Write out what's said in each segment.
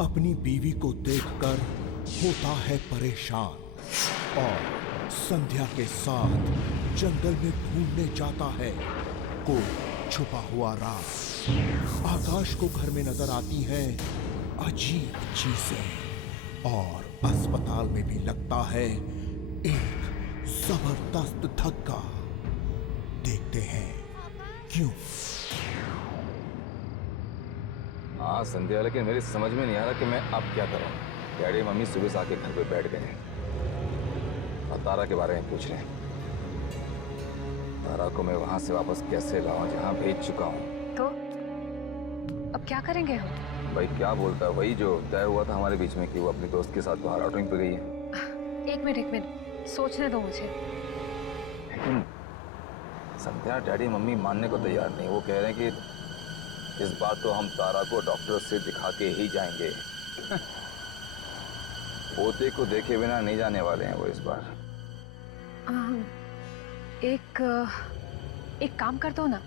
अपनी बीवी को देखकर होता है परेशान और संध्या के साथ जंगल में ढूंढने जाता है कोई छुपा हुआ राज। आकाश को घर में नजर आती है अजीब चीजें और अस्पताल में भी लगता है एक जबरदस्त धक्का। देखते हैं क्यों। हाँ संध्या, लेकिन मेरी समझ में नहीं आ रहा कि मैं अब क्या करूं। डैडी मम्मी सुबह से आके घर पे बैठ गए हैं और तारा के बारे में पूछ रहे हैं। तारा को मैं वहां से वापस कैसे लाऊं जहां भेज चुका हूं। तो अब क्या करेंगे हम? भाई क्या बोलता है, वही जो तय हुआ था हमारे बीच में कि वो अपने दोस्त के साथ बाहर आउटिंग पे गई है। एक मिनट सोचने दो मुझे। लेकिन संध्या, डैडी मम्मी मानने को तैयार नहीं। वो कह रहे हैं कि इस बार तो हम तारा को डॉक्टर से दिखा के ही जाएंगे। पोते को देखे बिना नहीं जाने वाले हैं वो इस बार। एक काम कर दो ना,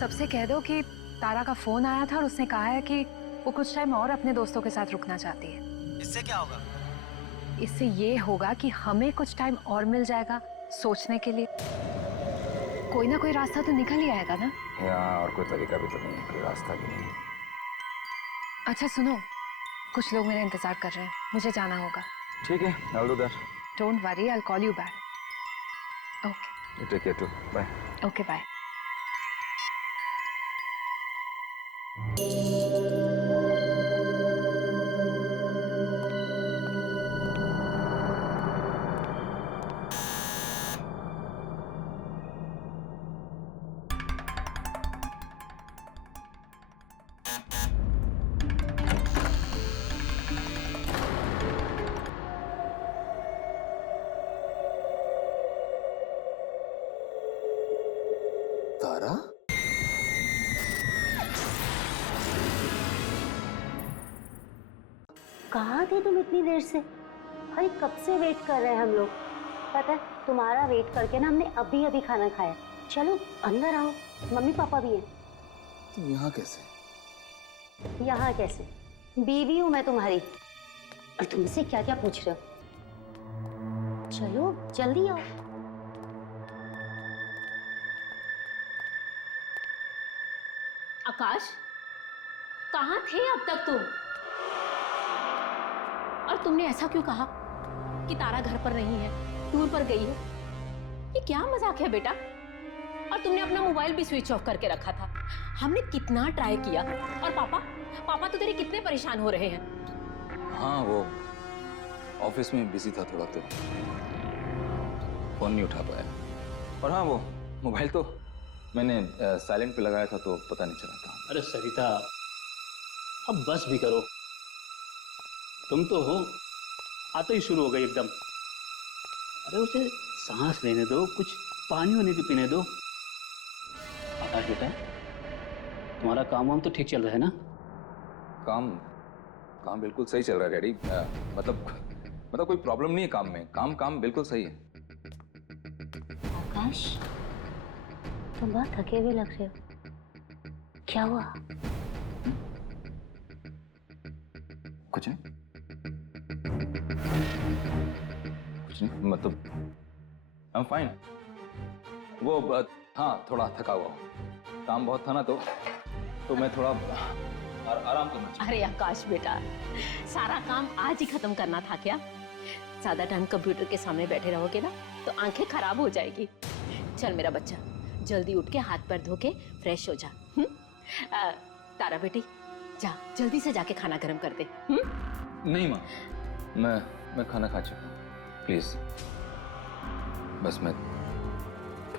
सबसे कह दो कि तारा का फोन आया था और उसने कहा है कि वो कुछ टाइम और अपने दोस्तों के साथ रुकना चाहती है। इससे क्या होगा? इससे ये होगा कि हमें कुछ टाइम और मिल जाएगा सोचने के लिए। कोई ना कोई रास्ता तो निकल ही आएगा ना। यहाँ और कोई तरीका भी तो नहीं है, कोई रास्ता भी नहीं है। अच्छा सुनो, कुछ लोग मेरा इंतजार कर रहे हैं, मुझे जाना होगा। ठीक है, I'll do that. Don't worry, I will call you back. Okay You take care too. Bye. Okay bye. Tara? कहाँ थे तुम इतनी देर से? भाई कब से वेट कर रहे हैं हम लोग। पता है तुम्हारा वेट करके ना हमने अभी अभी खाना खाया। चलो अंदर आओ, मम्मी पापा भी हैं। तुम यहाँ कैसे? यहाँ कैसे? बीवी हूँ मैं तुम्हारी और तुमसे क्या क्या पूछ रहे हो। चलो जल्दी आओ। आकाश, कहाँ थे अब तक तुम? और तुमने ऐसा क्यों कहा कि तारा घर पर नहीं है, टूर पर गई है? ये क्या मजाक है बेटा? और तुमने अपना मोबाइल भी स्विच ऑफ करके रखा था। हमने कितना ट्राई किया और पापा तो तेरे कितने परेशान हो रहे हैं। हाँ, वो ऑफिस में बिजी था थोड़ा, तो फोन नहीं उठा पाया। और हाँ, वो मोबाइल तो मैंने साइलेंट पे लगाया था तो पता नहीं चला था। अरे सरिता, अब बस भी करो। तुम तो हो आते ही शुरू हो गई एकदम। अरे उसे सांस लेने दो, कुछ पानी वानी भी पीने दो। आकाश बेटा, तुम्हारा काम वाम तो ठीक चल रहा है ना? काम बिल्कुल सही चल रहा है डैडी। मतलब कोई प्रॉब्लम नहीं है काम में। काम बिल्कुल सही है। आकाश, तुम बहुत थके हुए लग रहे हो। क्या हुआ? कुछ नहीं, मतलब आई एम फाइन। वो हाँ, थोड़ा थका हुआ हूँ। काम बहुत था ना, तो मैं थोड़ा आराम करना चाहिए। अरे आकाश बेटा, सारा काम आज ही खत्म करना था क्या? ज्यादा टाइम कंप्यूटर के सामने बैठे रहोगे ना तो आंखें खराब हो जाएगी। चल मेरा बच्चा, जल्दी उठ के हाथ पैर धो के फ्रेश हो जा। तारा बेटी, जा जल्दी से जाके खाना गर्म कर दे। नहीं माँ, मैं खाना खा चुका हूँ। प्लीज, बस मैं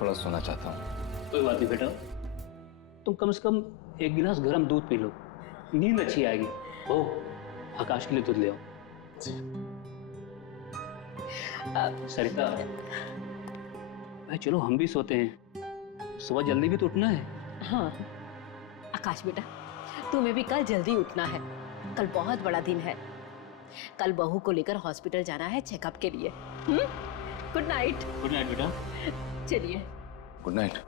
थोड़ा सोना चाहता हूँ। कोई बात नहीं बेटा, तुम कम से कम एक गिलास गर्म दूध पी लो, नींद अच्छी आएगी। ओ, आकाश के लिए दूध ले आओ। सरिता, भाई चलो हम भी सोते हैं, सुबह जल्दी भी तो उठना है। हाँ आकाश बेटा, तुम्हें भी कल जल्दी उठना है। कल बहुत बड़ा दिन है। कल बहू को लेकर हॉस्पिटल जाना है चेकअप के लिए। Good night. गुड नाइट बेटा। चलिए, गुड नाइट।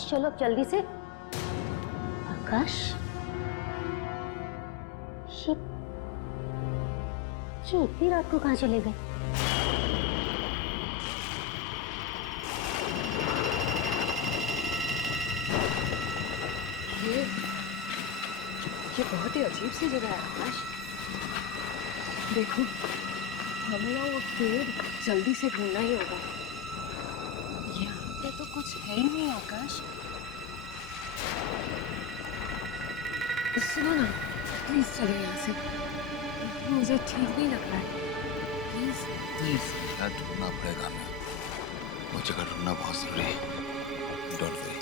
आकाश चलो अब जल्दी से। आकाश, ये इतनी रात को कहाँ चले गए? ये बहुत ही अजीब सी जगह है आकाश। देखो, हमें ना वो पेड़ जल्दी से ढूंढना ही होगा। यहाँ पे तो कुछ है ही नहीं आकाश। सुनो ना, प्लीज चलो यहाँ से, मुझे ठीक नहीं लग रहा है। प्लीज प्लीज यार, ढूंढना पड़ेगा हमें। वो जगह ढूंढना बहुत जरूरी है। डोंट वरी,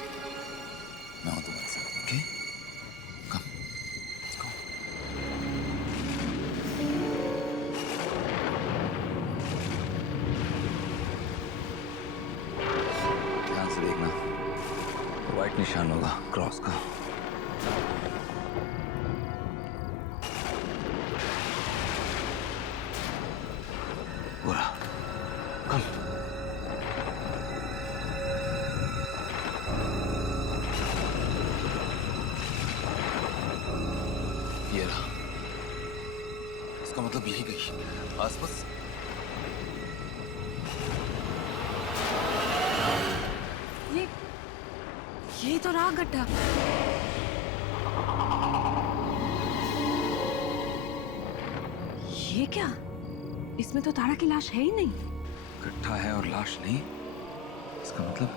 मैं हूं तुम्हारे साथ। Okay, come, let's go. ध्यान से देखना, व्हाइट निशान होगा क्रॉस का। पूरा कम। ये रहा, इसका मतलब यही गई आसपास। ये तो रहा गड्ढा। ये क्या? इसमें तो तारा की लाश है ही नहीं। गड्ढा है और लाश नहीं, इसका मतलब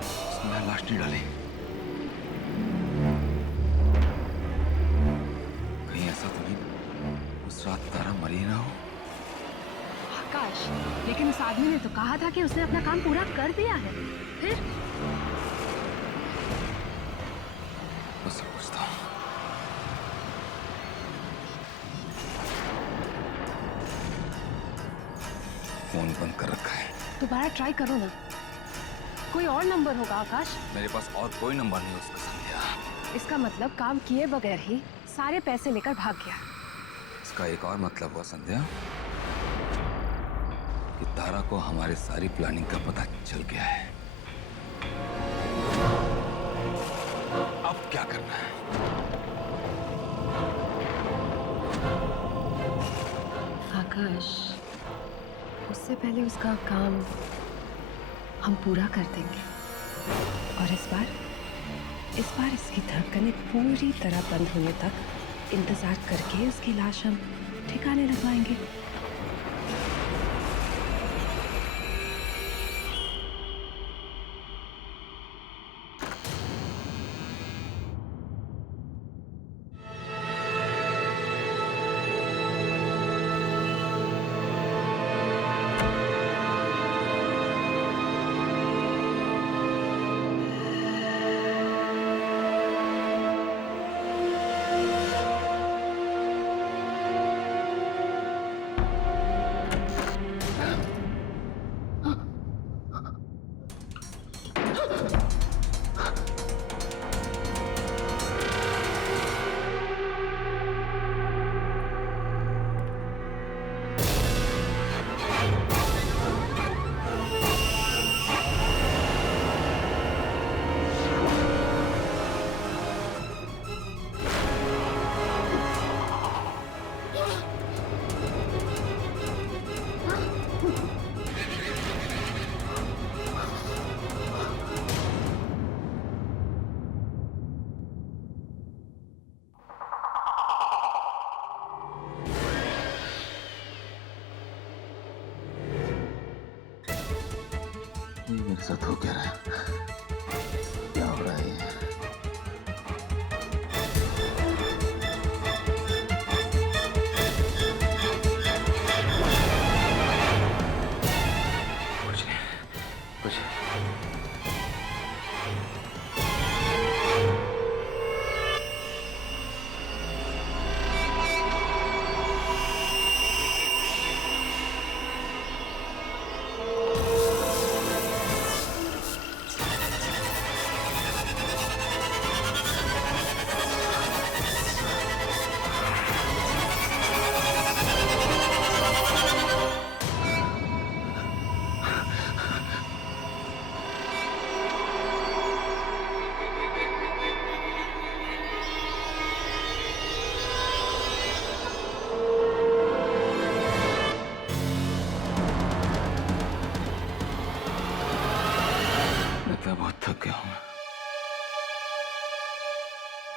उसने यहाँ लाश नहीं डाली। कहीं ऐसा तो नहीं उस रात तारा मरी ना हो? आकाश, लेकिन उस आदमी ने तो कहा था कि उसने अपना काम पूरा कर दिया है। फिर उससे पूछता हूँ। फोन बंद कर रखा है। दोबारा ट्राई करो ना, कोई और नंबर होगा आकाश। मेरे पास और कोई नंबर नहीं उसका, संध्या। इसका मतलब काम किए बगैर ही सारे पैसे लेकर भाग गया। इसका एक और मतलब हुआ संध्या कि तारा को हमारे सारी प्लानिंग का पता चल गया है। अब क्या करना है? आकाश, उससे पहले उसका काम हम पूरा कर देंगे। और इस बार इसकी धड़कनें पूरी तरह बंद होने तक इंतजार करके उसकी लाश हम ठिकाने लगवाएंगे। ये मेरे साथ हो क्या रहा है? क्या हो रहा है ये? कुछ नहीं, कुछ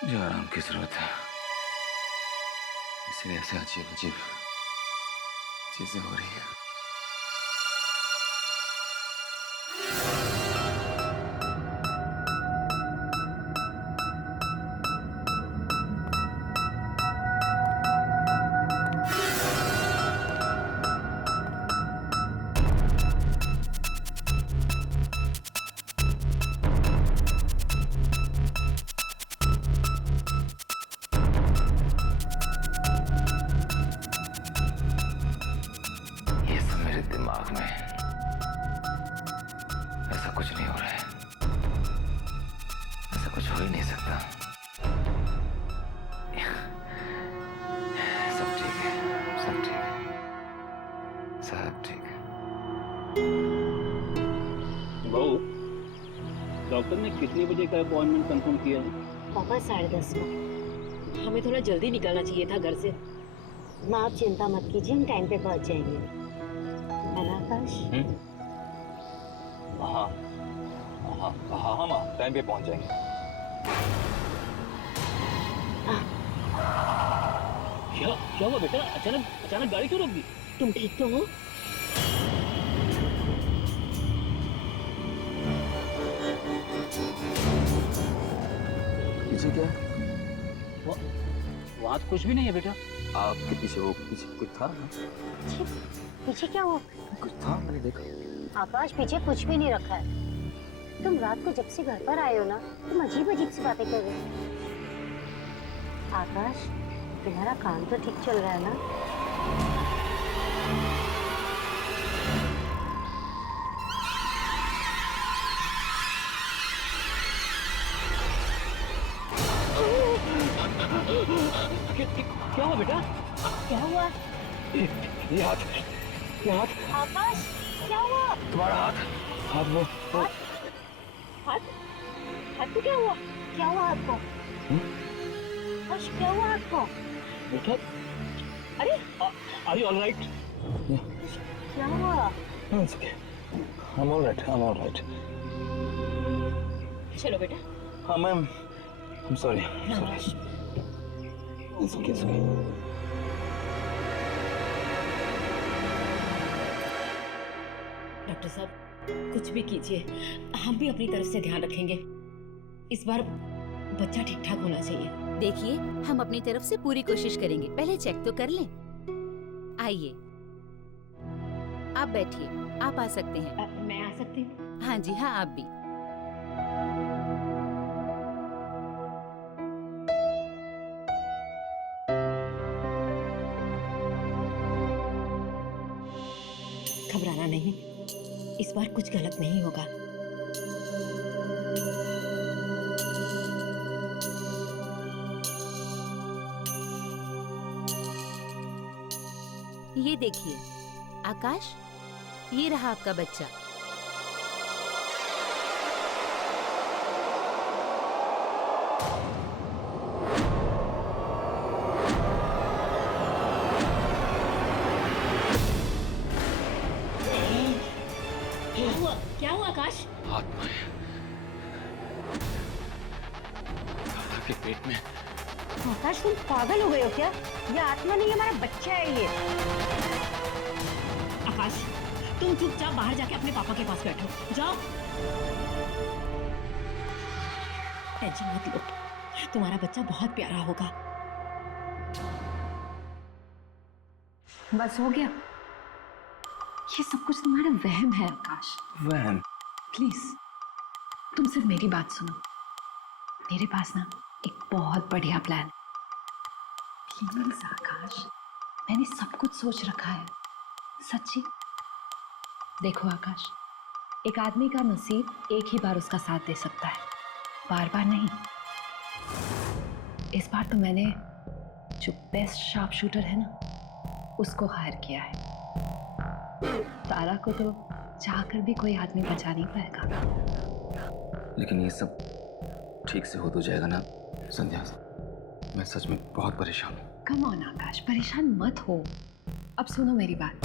मुझे आराम की जरूरत है, इसलिए ऐसे अजीब अजीब चीजें हो रही है। दिमाग में ऐसा कुछ नहीं हो रहा है, ऐसा कुछ हो ही नहीं सकता। सब ठीक है, सब ठीक है, सब ठीक है। बहू, डॉक्टर ने कितने बजे का अपॉइंटमेंट कंफर्म किया है? पापा 10:30 को। हमें थोड़ा जल्दी निकलना चाहिए था घर से। माँ आप चिंता मत कीजिए, हम टाइम पे पहुंच जाएंगे। है ना आकाश? हाँ हाँ हाँ हाँ माँ, टाइम पे पहुंच जाएंगे। क्या हुआ बेटा? अचानक गाड़ी क्यों रोक दी? तुम ठीक तो हो? पीछे क्या है? वहाँ तो कुछ भी नहीं है बेटा। आपके पीछे वो पीछे कुछ था ना? पीछे क्या हुआ? कुछ था, मैंने देखा। आकाश पीछे कुछ भी नहीं रखा है। तुम रात को जब से घर पर आए हो ना, तुम अजीब अजीब सी बातें कर रहे हो। आकाश, तुम्हारा काम तो ठीक चल रहा है ना? क्या हुआ बेटा? क्या हुआ? ये हाथ, आकाश, क्या हुआ? तुम्हारा हाथ वो हाथ को क्या हुआ? क्या हुआ हाथ को? आकाश, क्या हुआ हाथ को? बेटा, अरे आर यू ऑलराइट? क्या हुआ? It's okay. I'm all right. चलो बेटा। हाँ ma'am, I'm sorry. It's okay. Doctor साहब, कुछ भी कीजिए, हम भी अपनी तरफ से ध्यान रखेंगे। इस बार बच्चा ठीक ठाक होना चाहिए। देखिए, हम अपनी तरफ से पूरी कोशिश करेंगे। पहले चेक तो कर लें। आइए, आप बैठिए, आप आ सकते हैं। मैं आ सकती हूँ? हाँ जी हाँ, आप भी। घबराना नहीं, इस बार कुछ गलत नहीं होगा। ये देखिए आकाश, ये रहा आपका बच्चा। क्या हुआ आकाश? आत्मा है दादा के पेट में। आकाश, तुम पागल हो गए हो क्या? ये आत्मा नहीं, हमारा बच्चा है ये। आकाश, तुम चुपचाप बाहर जाके अपने पापा के पास बैठो। जाओ। टेंशन मत लो, तुम्हारा बच्चा बहुत प्यारा होगा। बस हो गया। ये सब कुछ तुम्हारा वहम है आकाश। वहम? प्लीज तुम सिर्फ मेरी बात सुनो। मेरे पास ना एक बहुत बढ़िया प्लान है। प्लीज आकाश, मैंने सब कुछ सोच रखा है, सच्ची। देखो आकाश, एक आदमी का नसीब एक ही बार उसका साथ दे सकता है, बार बार नहीं। इस बार तो मैंने जो बेस्ट शार्प शूटर है ना, उसको हायर किया है। तारा को तो चाहकर भी कोई आदमी बचा नहीं पाएगा। लेकिन ये सब ठीक से हो तो जाएगा ना संध्या? मैं सच में बहुत परेशान हूँ। कम ऑन आकाश, परेशान मत हो। अब सुनो मेरी बात।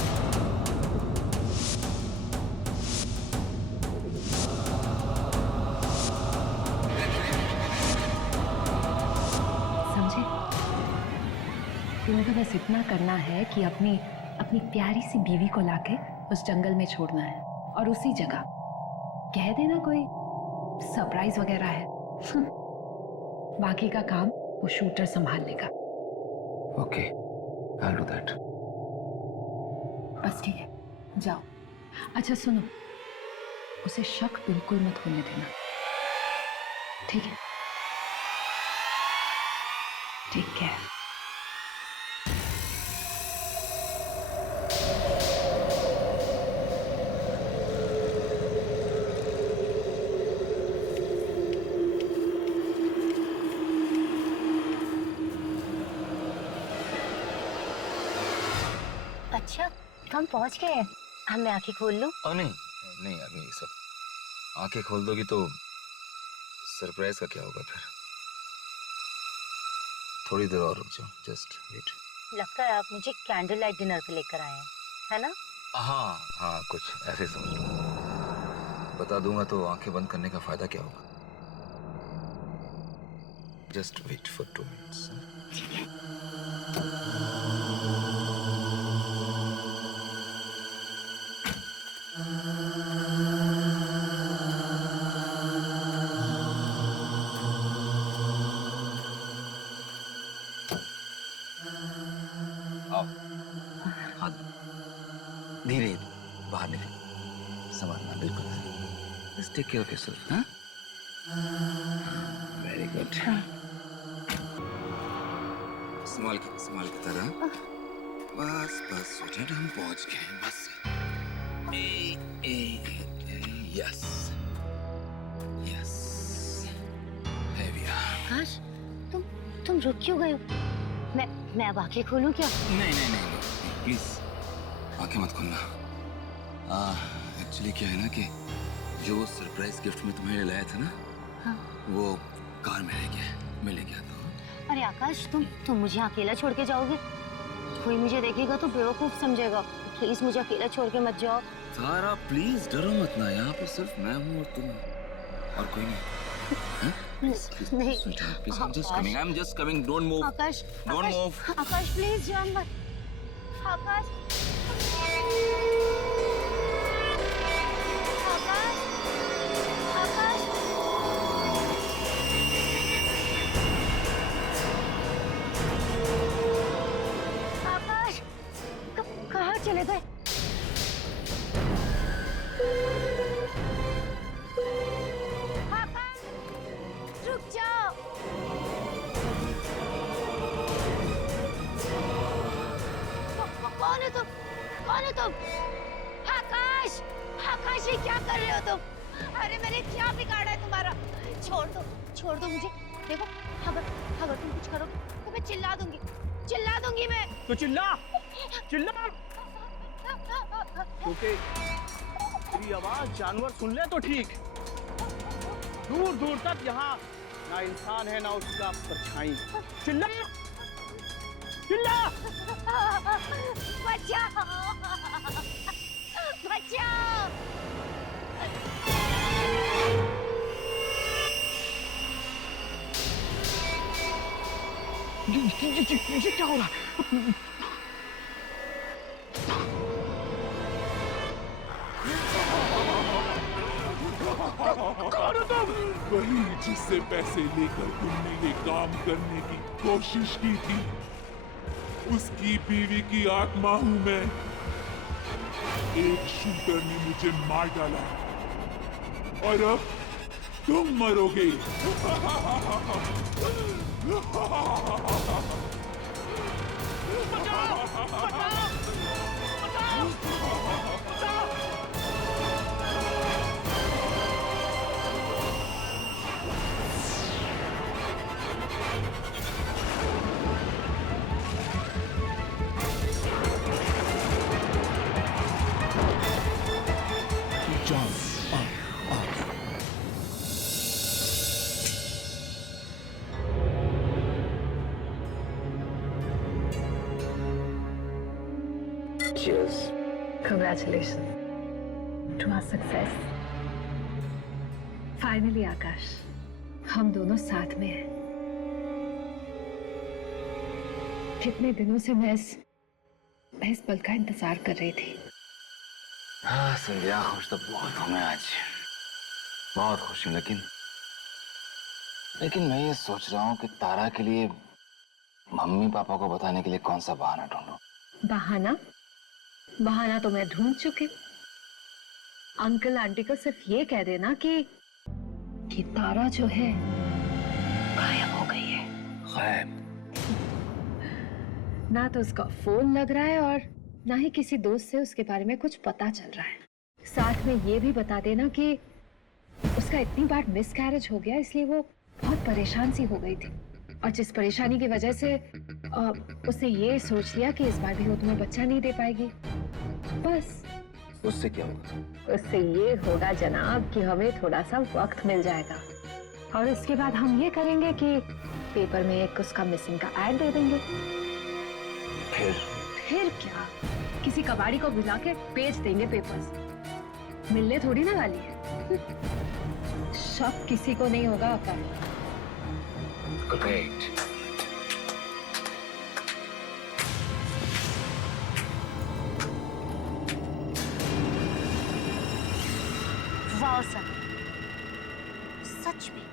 तुम्हें तो बस इतना करना है कि अपनी अपनी प्यारी सी बीवी को लाके उस जंगल में छोड़ना है और उसी जगह कह देना कोई सरप्राइज वगैरह है। बाकी का काम वो शूटर संभाल लेगा। Okay, I'll do that. बस ठीक है, जाओ। अच्छा सुनो, उसे शक बिल्कुल मत होने देना, ठीक है? ठीक है। अच्छा, हम पहुंच गए हैं। अब मैं आंखें खोल लूं? नहीं नहीं, अभी ये सब आंखें खोल दोगी तो सरप्राइज का क्या होगा फिर? थोड़ी देर और रुक जाओ, जस्ट वेट। लगता है आप मुझे कैंडल लाइट डिनर पे लेकर आए हैं, है ना? हाँ हाँ, कुछ ऐसे समझ लो। बता दूंगा तो आंखें बंद करने का फायदा क्या होगा? Just wait for 2 minutes. ठीक है। आओ, हाथ धीरे बाहर निकलो, संभालना बिल्कुल। Just take care of yourself. हाँ, वेरी गुड। संभाल के तरह। बस बस बेटा, हम पहुंच गए हैं, बस। Yes yes, here we are। आकाश, तुम रुक क्यों गए हो? मैं अब आंखें खोलूं क्या? नहीं, प्लीज आंखें मत खोलना। एक्चुअली क्या है ना कि जो सरप्राइज गिफ्ट में तुम्हें लाया था ना, हाँ। वो कार में रह गया, मैं ले गया था। अरे आकाश, तुम मुझे अकेला छोड़ के जाओगे? कोई मुझे देखेगा तो बेवकूफ समझेगा। प्लीज मुझे अकेला छोड़ के मत जाओ। तारा प्लीज डरो मत ना, यहाँ पर सिर्फ मैं हूँ और तुम, और कोई नहीं। नहीं। Please, I'm just coming. Don't move. Akash, Don't move. Akash please जाओ मत। आकाश, आकाश, आकाश, आकाश, कहाँ चले गए? आकाश, रुक जाओ। कौन है तुम? कौन है तुम? आकाश, आकाश, ये क्या कर रहे हो तुम? अरे मैंने क्या बिगाड़ा है तुम्हारा? छोड़ दो मुझे। देखो, अगर तुम कुछ करो तो मैं चिल्ला दूंगी मैं। तो चिल्ला क्योंकि तेरी आवाज जानवर सुन ले तो ठीक। दूर दूर तक यहाँ ना इंसान है ना उसका परछाई। चिल्ला बचाओ। ये क्या हो रहा? कौन हो तुम? वही जिससे पैसे लेकर तुमने ये काम करने की कोशिश की थी, उसकी बीवी की आत्मा हूं मैं। एक शूटर ने मुझे मार डाला और अब तुम मरोगे। जान आ Cheers. Congratulations to our success. Finally, आकाश, हम दोनों साथ में हैं। कितने दिनों से मैं इस पल का इंतजार कर रही थी। हाँ संध्या, खुश तो बहुत हूँ मैं आज, बहुत खुश हूँ। लेकिन मैं ये सोच रहा हूँ कि तारा के लिए मम्मी पापा को बताने के लिए कौन सा बहाना ढूंढूं। बहाना तो मैं ढूंढ चुकी। अंकल आंटी को सिर्फ ये कह देना कि तारा जो है गायब हो गई है। गायब? ना तो उसका फोन लग रहा है और ना ही किसी दोस्त से उसके बारे में कुछ पता चल रहा है। साथ में ये भी बता देना कि उसका इतनी बार मिसकैरेज हो गया, इसलिए वो बहुत परेशान सी हो गई थी। और जिस परेशानी की वजह से उसने ये सोच लिया कि इस बार भी वो तुम्हें बच्चा नहीं दे पाएगी। बस उससे क्या होगा? उससे ये होगा जनाब कि हमें थोड़ा सा वक्त मिल जाएगा और इसके बाद हम ये करेंगे कि पेपर में एक उसका मिसिंग का ऐड दे देंगे। फिर क्या, किसी कबाड़ी को बुला के बेच देंगे पेपर्स। मिलने थोड़ी ना वाली है। शक किसी को नहीं होगा आकाश। Great. वाह सर, सच में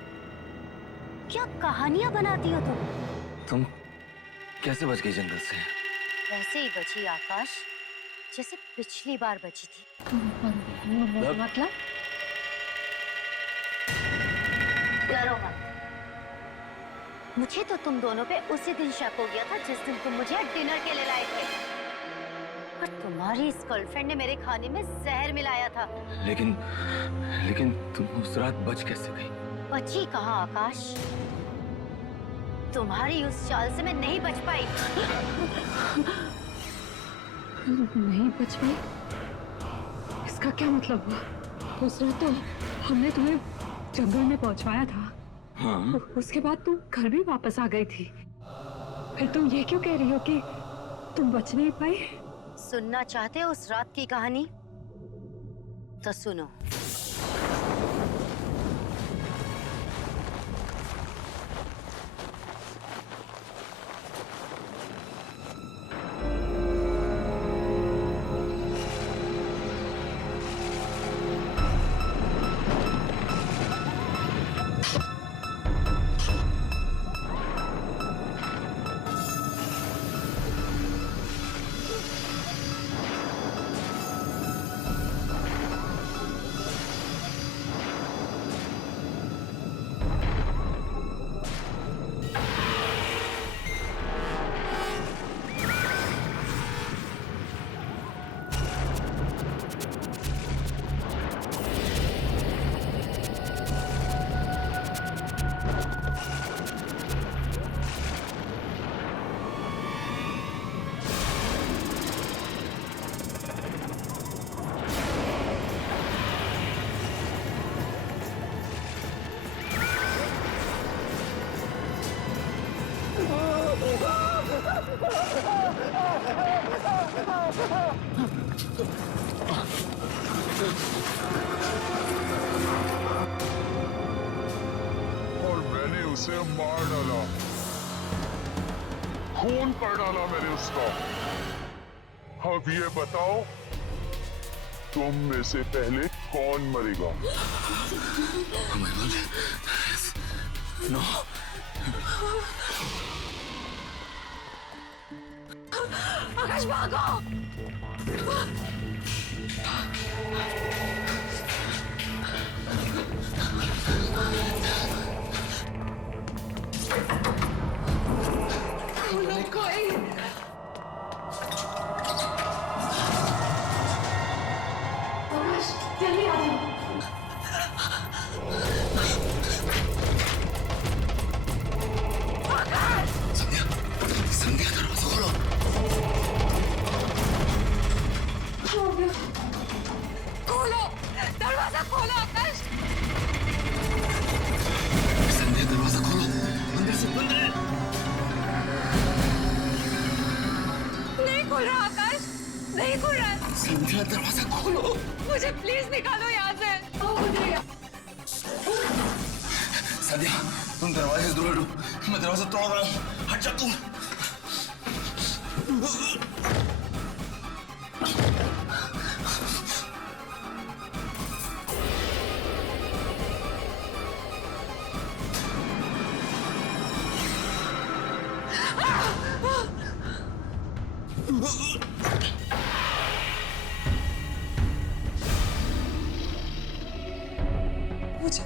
क्या कहानियां बनाती हो तुम कैसे बच गई जंगल से? वैसे ही बची आकाश जैसे पिछली बार बची थी। मतलब डरो मत। मुझे तो तुम दोनों पे उसी दिन शक हो गया था जिस दिन तुम मुझे डिनर के लिए लाए थे। और तुम्हारी इस गर्लफ्रेंड ने मेरे खाने में जहर मिलाया था। लेकिन तुम उस रात बच कैसे गई? बची कहाँ आकाश, तुम्हारी उस चाल से मैं नहीं बच पाई। नहीं बच पाई? इसका क्या मतलब हुआ? उस रात तो हमने तुम्हें जंगल में पहुंचवाया था। हाँ? उसके बाद तुम घर भी वापस आ गई थी। फिर तुम ये क्यों कह रही हो कि तुम बच नहीं पाई? सुनना चाहते हो उस रात की कहानी? तो सुनो। और मैंने उसे मार डाला, खून कर डाला मैंने उसका। अब ये बताओ, तुम में से पहले कौन मरेगा? नो। आकाश भागो! कोई आकाश, जल्दी आ जाओ। संध्या, दरवाजा खोलो। खोलो, दरवाजा खोलो आकाश। संध्या, दरवाजा खोलो, अंदर से बंद है। नहीं खुल रहा आकाश, नहीं खुल रहा। संध्या, दरवाजा खोलो। मुझे प्लीज निकालो यहाँ से। संध्या, तुम दरवाजे से दूर हटो, मैं दरवाजा तोड़ रहा हूँ। हट जा तुम। मुझे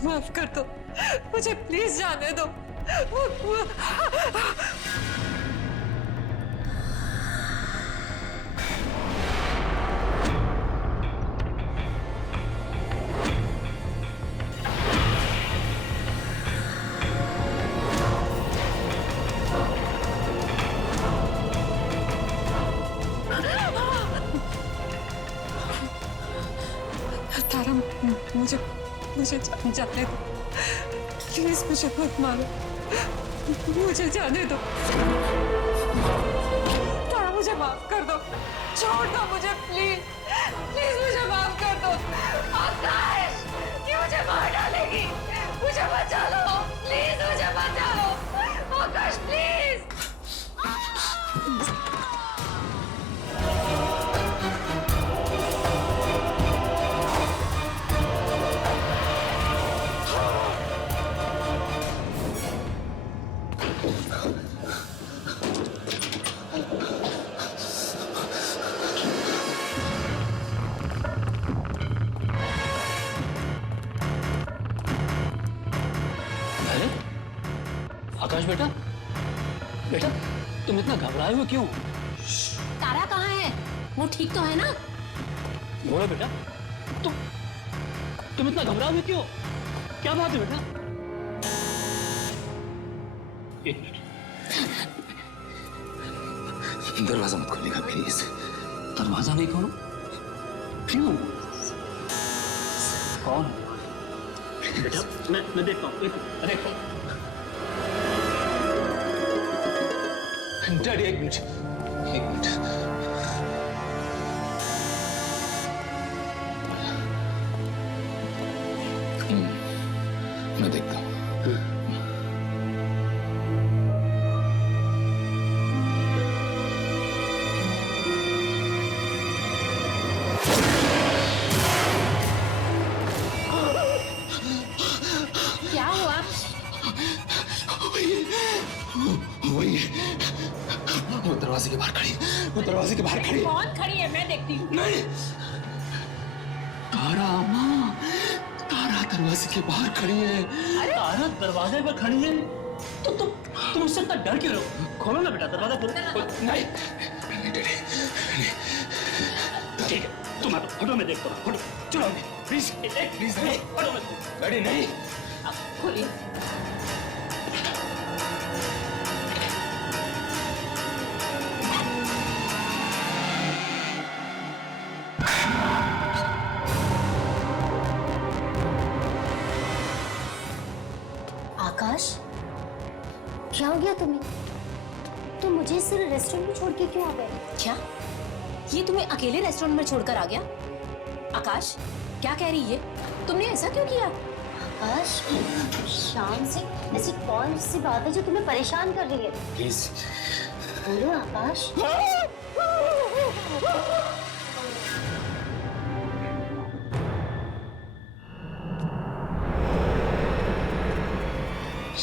माफ कर दो, मुझे प्लीज जाने दो। तारा, मुझे जाने दो प्लीज, मुझे मत मारो, मुझे जाने दो। तारा मुझे माफ कर दो, छोड़ दो मुझे प्लीज, प्लीज मुझे माफ कर दो। आकाश, ये मुझे मार डालेगी, मुझे बचा लो प्लीज, मुझे बचा लो आकाश प्लीज। आकाश बेटा, बेटा तुम इतना घबराए हुए क्यों? तारा कहाँ है? वो ठीक तो है ना? बोलो बेटा, तुम इतना घबराए हुए क्यों? क्या बात है बेटा? एक मिनट, दरवाजा मत खोलिएगा प्लीज। दरवाजा नहीं खोलो? क्यों? कौन? बेटा मैं देखता हूँ, देखता हूँ। डैडी एक मिनट। मैं देखता हूँ। क्या हुआ? वही वो दरवाजे के बाहर खड़ी, वो दरवाजे के बाहर खड़ी। कौन खड़ी है? मैं देखती हूँ। नहीं, तारा माँ, तारा दरवाजे के बाहर खड़ी है। तारा दरवाजे पर खड़ी है तो तुम उससे इतना डर क्यों रहो? खोलो ना बेटा दरवाजा, खोलो। नहीं डैडी, ठीक है, तुम हटो, मैं देखता हूँ। हटो, चलो प्लीज प्लीज नहीं, हटो डैडी नहीं। खोलिए। आकाश, क्या हो गया तुम्हें? तुम मुझे सिर्फ रेस्टोरेंट में छोड़ के क्यों आ गए? क्या ये तुम्हें अकेले रेस्टोरेंट में छोड़कर आ गया? आकाश, क्या कह रही है? तुमने ऐसा क्यों किया? आकाश, शाम से ऐसी कौन सी बात है जो तुम्हें परेशान कर रही है? प्लीज बोलो आकाश।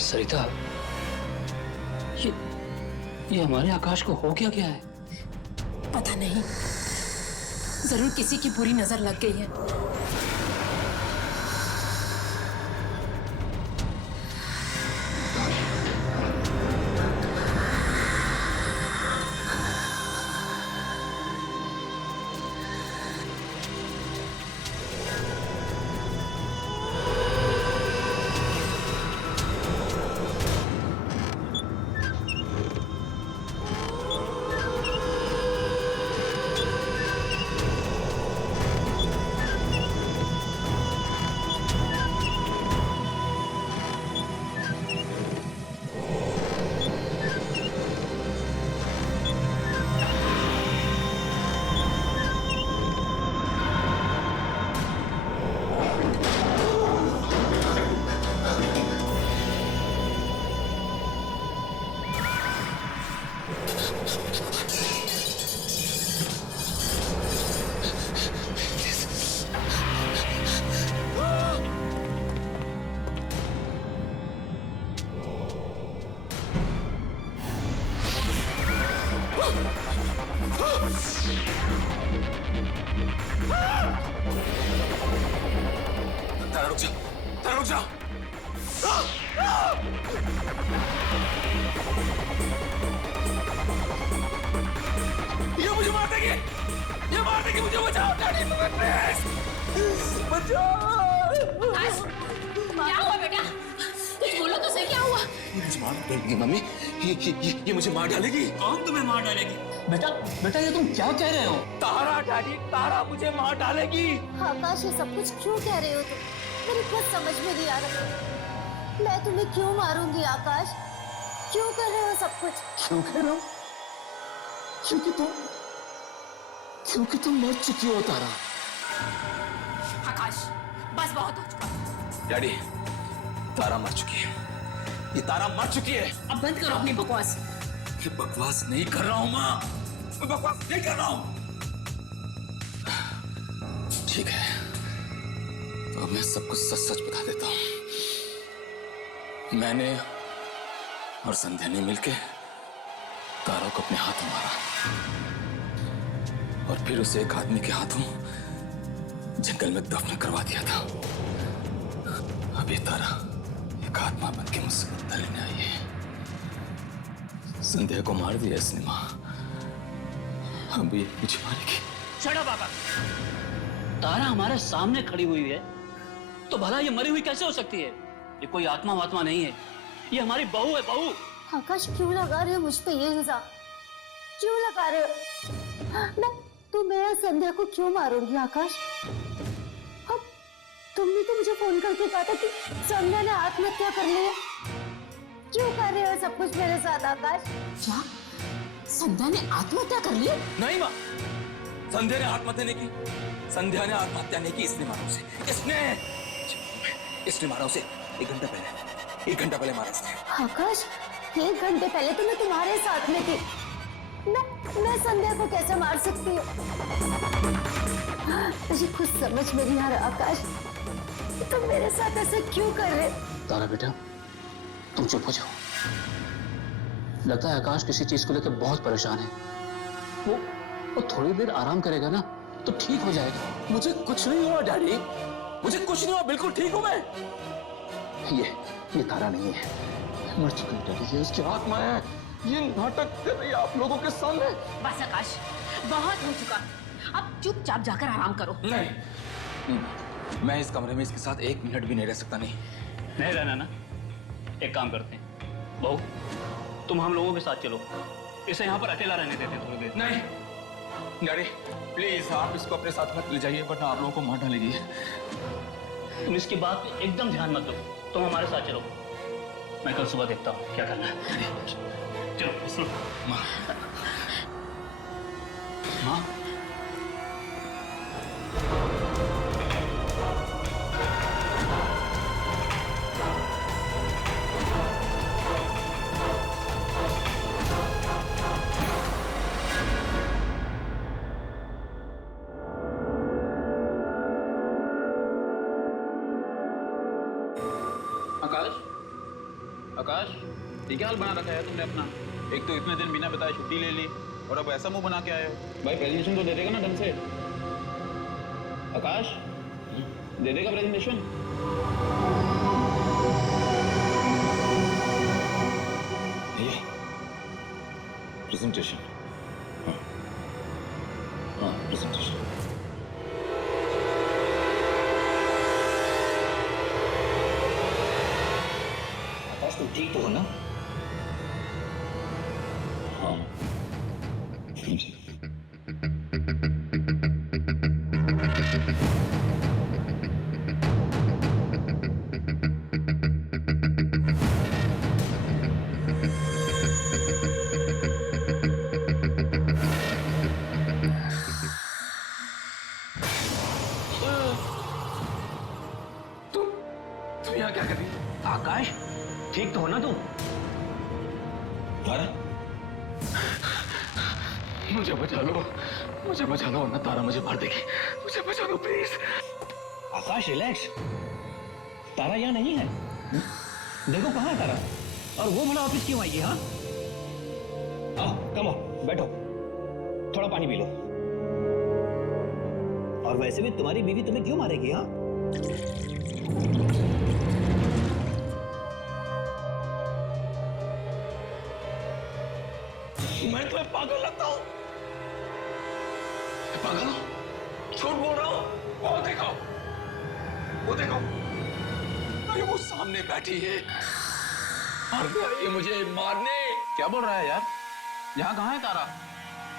सरिता, ये हमारे आकाश को हो क्या है? पता नहीं, जरूर किसी की बुरी नजर लग गई है। तारा रुक जा, तारा रुक जा। ये मुझे मार देगी, ये मार देगी, मुझे बचाओ डैडी, प्लीज बचाओ। क्या हुआ बेटा? कुछ बोलो तो सही, क्या हुआ? मुझे मार देगी मम्मी, ये मुझे मार डालेगी। कौन तुम्हें मार डालेगी? बेटा बेटा ये तुम क्या कह रहे हो? तारा डैडी, तारा मुझे मार डालेगी। आकाश ये सब कुछ क्यों कह रहे हो तुम? मेरी कुछ समझ में नहीं आ रहा। मैं तुम्हें क्यों मारूंगी आकाश? क्यों कर रहे हो सब कुछ? क्यों कह रहा हूँ? क्योंकि तुम मर चुकी हो तारा। आकाश बस बहुत हो चुका। डैडी, तारा मर चुकी है, ये तारा मर चुकी है। अब बंद करो अपनी बकवास। मैं बकवास नहीं कर रहा हूँ माँ, मैं बकवास नहीं कर रहा हूँ। ठीक है, तो अब मैं सब कुछ सच सच बता देता हूँ। मैंने और संध्या ने मिलके तारा को अपने हाथों मारा और फिर उसे एक आदमी के हाथों जंगल में दफन करवा दिया था। अब ये तारा एक आत्मा बन के मुझसे बदला लेने आई है। संध्या को मार दिया इसने माँ, अब ये मुझे मारेगी। चढ़ा बाबा, तारा हमारे सामने खड़ी हुई है तो भला ये मरी हुई कैसे हो सकती है? ये कोई आत्मा वात्मा नहीं है, ये हमारी बहू है, बहू। आकाश क्यों लगा रहे हो मुझ पे ये इल्जाम? क्यों लगा रहे हो? मैं और संध्या को क्यों मारूंगी आकाश? अब तुमने तो मुझे फोन करके कहा था कि संध्या ने आत्महत्या कर ली है। क्यों कर रहे हो सब कुछ मेरे साथ आकाश? क्या संध्या ने आत्महत्या कर ली? नहीं माँ, संध्या ने आत्महत्या नहीं की। संध्या ने आत्महत्या नहीं की, इसने मारा उसे। इसने मारा उसे 1 घंटा पहले, 1 घंटा पहले मारा इसने। आकाश 1 घंटे पहले तो मैं तुम्हारे साथ में थी। मैं संध्या को कैसे मार सकती हूँ? मुझे कुछ समझ में नहीं आ रहा आकाश, तुम मेरे साथ ऐसे क्यों कर रहे? तारा बेटा तुम चुप हो जाओ। लगता है आकाश किसी चीज को लेकर बहुत परेशान है। वो थोड़ी देर आराम करेगा ना तो ठीक हो जाएगा। मुझे कुछ नहीं हुआ डैडी, मुझे कुछ नहीं हुआ, बिल्कुल ठीक हूँ मैं। ये तारा नहीं है, मर चुकी है डैडी, ये उसकी आत्मा है। ये नाटक कर रही है आप लोगों के सामने। बस आकाश बहुत हो चुका, अब चुपचाप जाकर आराम करो। नहीं, मैं इस कमरे में इसके साथ 1 मिनट भी नहीं रह सकता। नहीं रहना ना, एक काम करते हैं, बहू तुम हम लोगों के साथ चलो, इसे यहाँ पर अकेला रहने देते हैं थोड़ी देर। नहीं डैडी प्लीज, आप इसको अपने साथ मत ले जाइए वरना आप लोगों को मार डालेगी। तुम इसकी बात पे एकदम ध्यान मत दो, तुम हमारे साथ चलो, मैं कल सुबह देखता हूँ क्या करना है। चलो माँ, माँ आकाश, ये क्या हाल बना रखा है तुमने अपना? एक तो इतने दिन बिना बताए छुट्टी ले ली और अब ऐसा मुंह बना के आए हो। भाई प्रेजेंटेशन तो दे देगा ना ढंग से? आकाश दे देगा प्रेजेंटेशन? ये प्रेजेंटेशन, हाँ प्रेजेंटेशन। तुम ठीक तो हो ना? हाँ तुम यहाँ क्या कर रही हो? आकाश ठीक तो हो ना तुम? तारा मुझे बचा लो, मुझे बचा लो वरना तारा मुझे मार देगी। मुझे बचा लो प्लीज। आकाश रिलैक्स, तारा यहाँ नहीं है। देखो कहाँ है तारा, और वो भला ऑफिस क्यों आई है? हाँ, आओ कम ऑन। बैठो, थोड़ा पानी पी लो। और वैसे भी तुम्हारी बीवी तुम्हें क्यों मारेगी? हाँ, मैं तुम्हें पागल लगता हूं? पागल हो? झूठ बोल रहा हूं? वो देखो, अरे वो सामने बैठी है और ये मुझे मारने। क्या बोल रहा है यार? यहाँ कहाँ है तारा?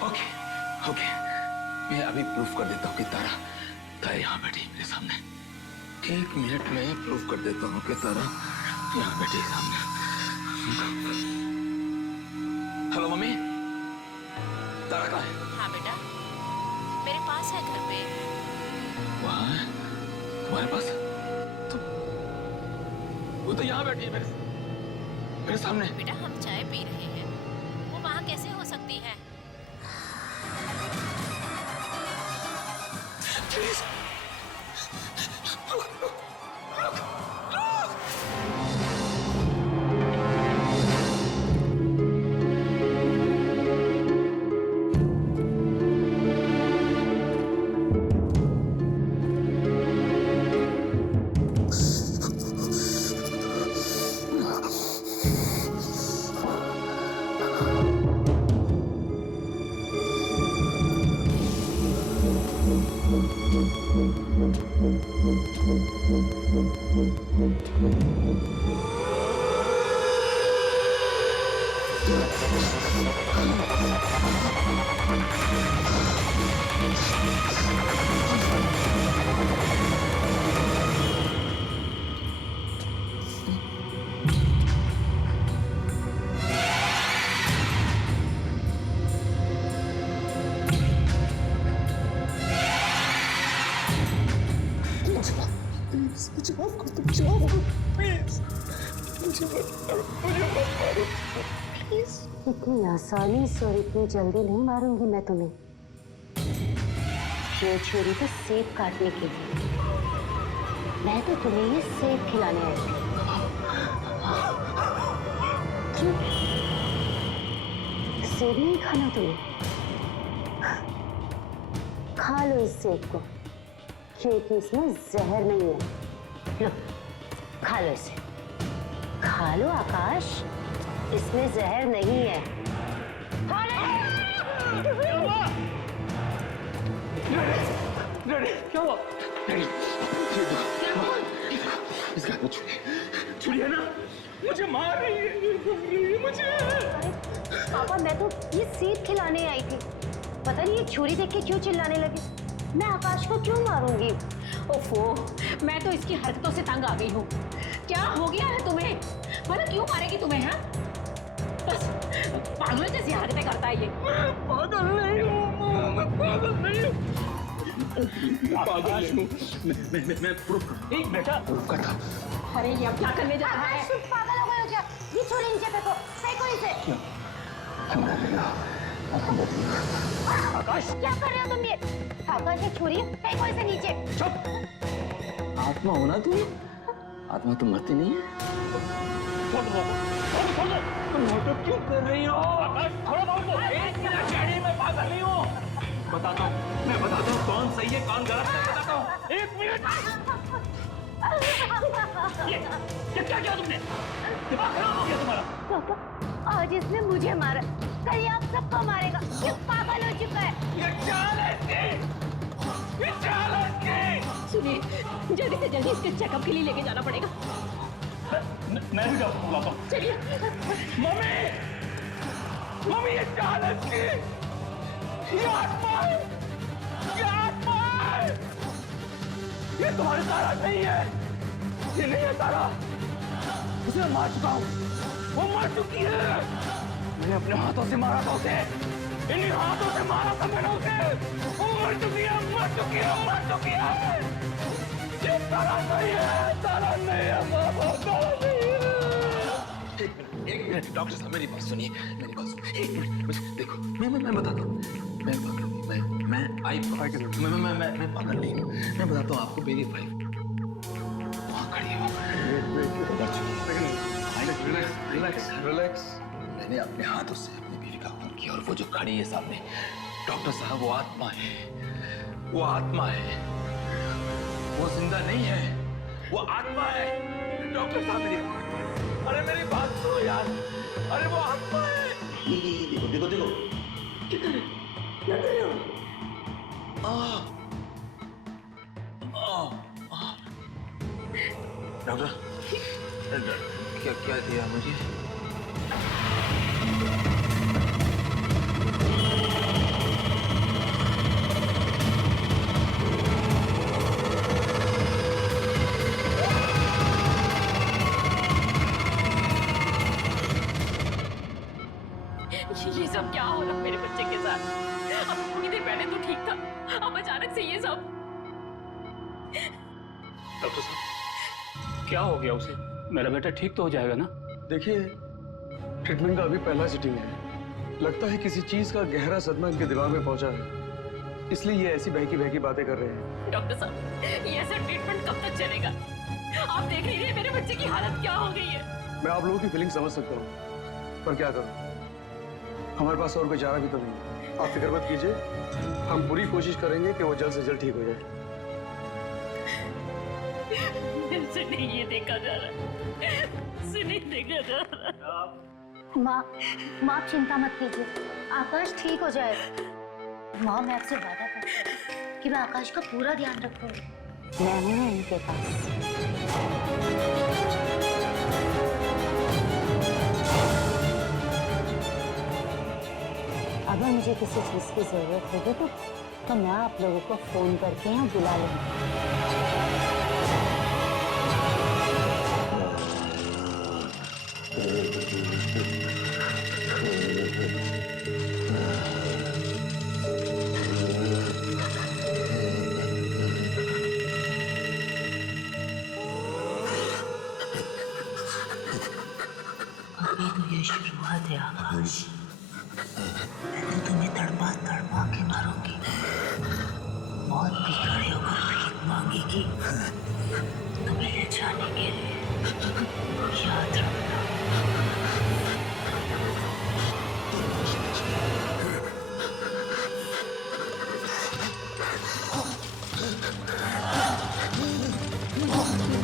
ओके, मैं अभी प्रूफ कर देता हूँ कि तारा यहाँ बैठी है मेरे सामने। 1 मिनट में प्रूफ कर देता हूँ कि तारा यहाँ बैठी है सामने। हेलो मम्मी, तारा कहाँ है? हाँ बेटा, मेरे पास है घर पे। वहाँ है? तुम्हारे पास? वो तो यहाँ बैठी है मेरे सामने। बेटा हम चाय पी रहे हैं, वो वहाँ कैसे हो सकती है? प्लीज इतनी आसानी से और इतनी जल्दी नहीं मारूंगी मैं तुम्हें। ये छुरी तो सेब काटने के लिए, मैं तो तुम्हें ये सेब खिलाने आई थी। क्यों? सेब नहीं खाना तुम्हें? खा लो इस सेब को, क्योंकि इसमें जहर नहीं है। लो, खा लो इसे। खा लो आकाश, इसमें जहर नहीं है। खा लो। क्या हुआ? इसका हाथ में छुरी है ना? मुझे मार रही है मुझे। पापा मैं तो ये सेब खिलाने आई थी, पता नहीं ये छुरी देख के क्यों चिल्लाने लगी। मैं आकाश को क्यों मारूंगी? ओफो, मैं तो इसकी हरकतों से तंग आ गई हूँ। क्या हो गया है तुम्हें? मतलब क्यों मारेगी तुम्हें? हाँ, बस पागल जैसी हरकतें करता है ये। पागल नहीं हूँ, मैं पागल नहीं हूँ। पागल हूँ मैं प्रूफ। एक बेटा प्रूफ करता। अरे ये अब क्या करने जा रहा है? पागल हो गए हो क्या? ये छुरी नीचे फेंको, फेंको इसे। आकाश क्या कर रहे हो तुम? ये आकाश ये छुरी फेंको इसे नीचे। चुप। आत्मा हो ना तू? आत्मा तो मरती नहीं है। तुम नाटक क्यों कर रही हो? आकाश थोड़ा बहुत 1 मिनट डैडी, मैं पागल नहीं हूँ। मैं बताता हूँ कौन सही है कौन गलत है, बताता हूँ। 1 मिनट। ये क्या किया तुमने? दिमाग खराब हो गया तुम्हारा? पापा आज इसने मुझे मारा, कल आप सबको मारेगा। ये पागल हो चुका है। ये चाल है इसकी। ये चाल है इसकी। सुनिए, जल्दी से जल्दी इसके चेकअप के लिए लेके जाना पड़ेगा। मैं भी डॉक्टर बुलाता हूँ। चलिए। मम्मी ये चाल है इसकी। ये आत्मा है। ये तुम्हारे तारा नहीं है। ये नहीं है तारा। उसे मैं मार चुका हूँ। वो मर चुकी है। मैंने अपने हाथों से मारा था उसे। इन्हीं हाथों से मारा था मैंने उसे। वो मर चुकी है। ये तारा नहीं है। तारा नहीं है। एक मिनट डॉक्टर साहब, मेरी बात सुनिए। एक मिनट मुझे देखो। मैं बताता हूँ। मैं पागल नहीं। मैं पागल नहीं हूँ। मैं बताता हूँ आपको। मेरी वाइफ वहाँ खड़ी हो, रिलैक्स। मैंने अपने हाथों से अपनी बीवी काम किया और वो जो खड़ी है सामने, डॉक्टर साहब, वो आत्मा है, वो आत्मा है, वो जिंदा नहीं है, वो आत्मा है। डॉक्टर साहब मेरी, अरे मेरी बात सुनो यार, अरे वो आत्मा है। देखो देखो देखो, क्या कर रहे हो? डॉक्टर, क्या क्या दिया मुझे? ये सब क्या हो रहा मेरे बच्चे के साथ? अब थोड़ी देर पहले तो ठीक था, अब अचानक से ये सब। डॉक्टर साहब, क्या हो गया उसे? मेरा बेटा ठीक तो हो जाएगा ना? देखिए, ट्रीटमेंट का अभी पहला सिटिंग है। लगता है किसी चीज का गहरा सदमा इनके दिमाग में पहुंचा है, इसलिए ये ऐसी बहकी बहकी बातें कर रहे हैं। डॉक्टर साहब, ये ऐसा ट्रीटमेंट कब तक चलेगा? आप देख लीजिए मेरे बच्चे की हालत क्या हो गई है। मैं आप लोगों की फीलिंग समझ सकता हूँ, पर क्या करूँ, हमारे पास और कोई चारा भी तो नहीं। आप फिक्र मत कीजिए, हम पूरी कोशिश करेंगे कि वो जल्द से जल्द ठीक हो जाए। से नहीं ये देखा जा रहा, से नहीं देखा जा रहा। माँ, आप चिंता मत कीजिए, आकाश ठीक हो जाएगा। माँ, मैं आपसे वादा करती हूँ कि मैं आकाश का पूरा ध्यान रखूंगी। मैं हूँ ना इनके पास। अगर मुझे किसी चीज की जरूरत होगी तो मैं आप लोगों को फोन करके यहाँ बुला लूंगी। अभी तो ये शुरुआत है आकाश, मैं तो तुम्हें तड़पा तड़पा के मारूंगी। मौत भी खड़े होकर भीख मांगेगी तुम्हें ले जाने के लिए, याद रखना। Oh